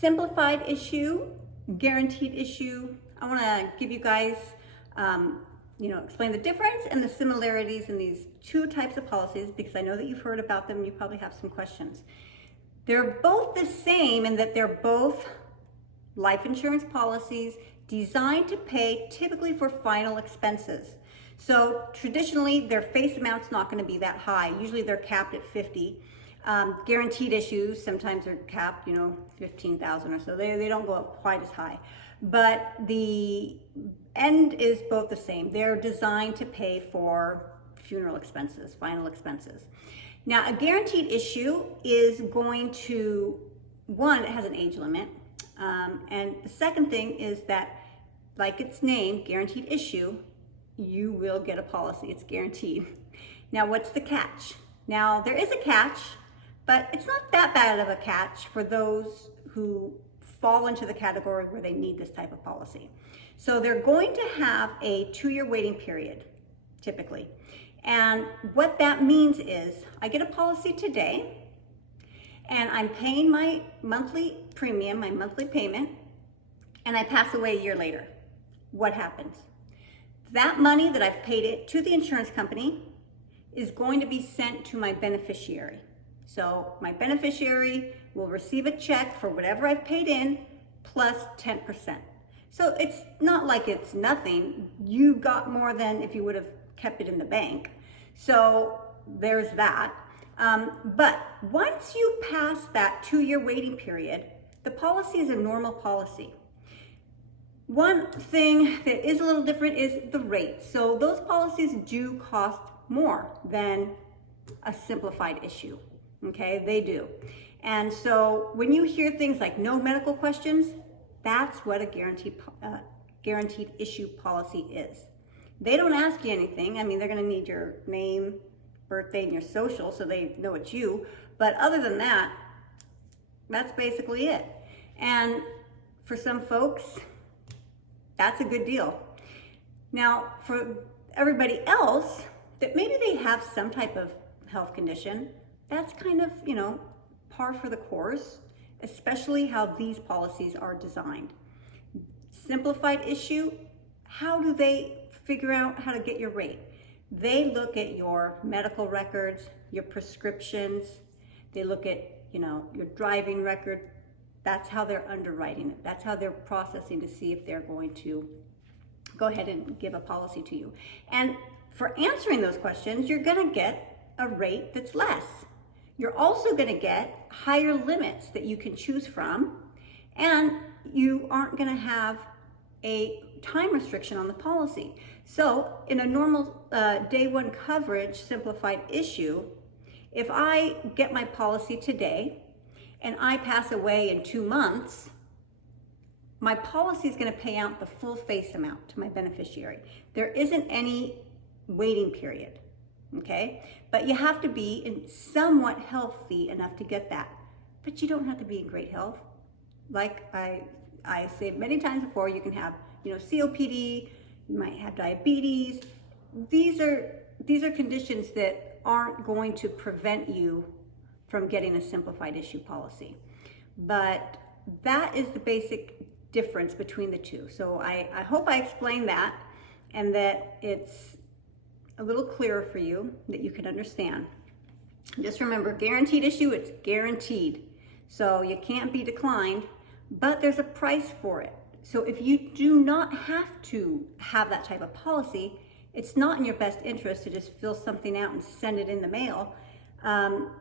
Simplified issue, guaranteed issue. I want to give you guys, explain the difference and the similarities in these two types of policies, because I know that you've heard about them. You probably have some questions. They're both the same in that they're both life insurance policies designed to pay typically for final expenses. So traditionally, their face amount's not going to be that high. Usually they're capped at 50. Guaranteed issues, sometimes they're capped, 15,000 or so. They don't go up quite as high. But the end is both the same. They're designed to pay for funeral expenses, final expenses. Now, a guaranteed issue is going to, one, it has an age limit. And the second thing is that, like its name, guaranteed issue, you will get a policy. It's guaranteed. Now, what's the catch? Now, there is a catch, but it's not that bad of a catch for those who fall into the category where they need this type of policy. So they're going to have a 2-year waiting period, typically. And what that means is I get a policy today, and I'm paying my monthly premium, my monthly payment, and I pass away a year later. What happens? That money that I've paid it to the insurance company is going to be sent to my beneficiary. So my beneficiary will receive a check for whatever I've paid in plus 10%. So it's not like it's nothing. You got more than if you would have kept it in the bank. So there's that. But once you pass that 2-year waiting period, the policy is a normal policy. One thing that is a little different is the rate. So those policies do cost more than a simplified issue. Okay, they do. And so when you hear things like no medical questions, that's what a guaranteed issue policy is. They don't ask you anything. I mean, they're going to need your name, birthday, and your social so they know it's you. But other than that, that's basically it. And for some folks, that's a good deal. Now, for everybody else, that maybe they have some type of health condition, that's kind of, par for the course, especially how these policies are designed. Simplified issue, how do they figure out how to get your rate? They look at your medical records, your prescriptions, they look at, your driving record. That's how they're underwriting it. That's how they're processing to see if they're going to go ahead and give a policy to you. And for answering those questions, you're going to get a rate that's less. You're also going to get higher limits that you can choose from, and you aren't going to have a time restriction on the policy. So in a normal day one coverage simplified issue, if I get my policy today and I pass away in 2 months, my policy is going to pay out the full face amount to my beneficiary. There isn't any waiting period, okay? But you have to be in somewhat healthy enough to get that. But you don't have to be in great health. Like I said many times before, you can have, COPD, you might have diabetes. These are conditions that aren't going to prevent you from getting a simplified issue policy. But that is the basic difference between the two. So I hope I explained that and that it's a little clearer for you, that you can understand. Just remember, guaranteed issue, it's guaranteed. So you can't be declined, but there's a price for it. So if you do not have to have that type of policy, it's not in your best interest to just fill something out and send it in the mail,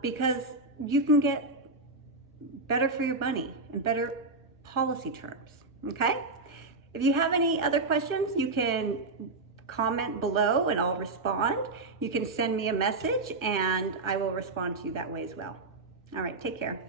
because you can get better for your money and better policy terms, okay? If you have any other questions, you can comment below and I'll respond. You can send me a message and I will respond to you that way as well. All right, take care.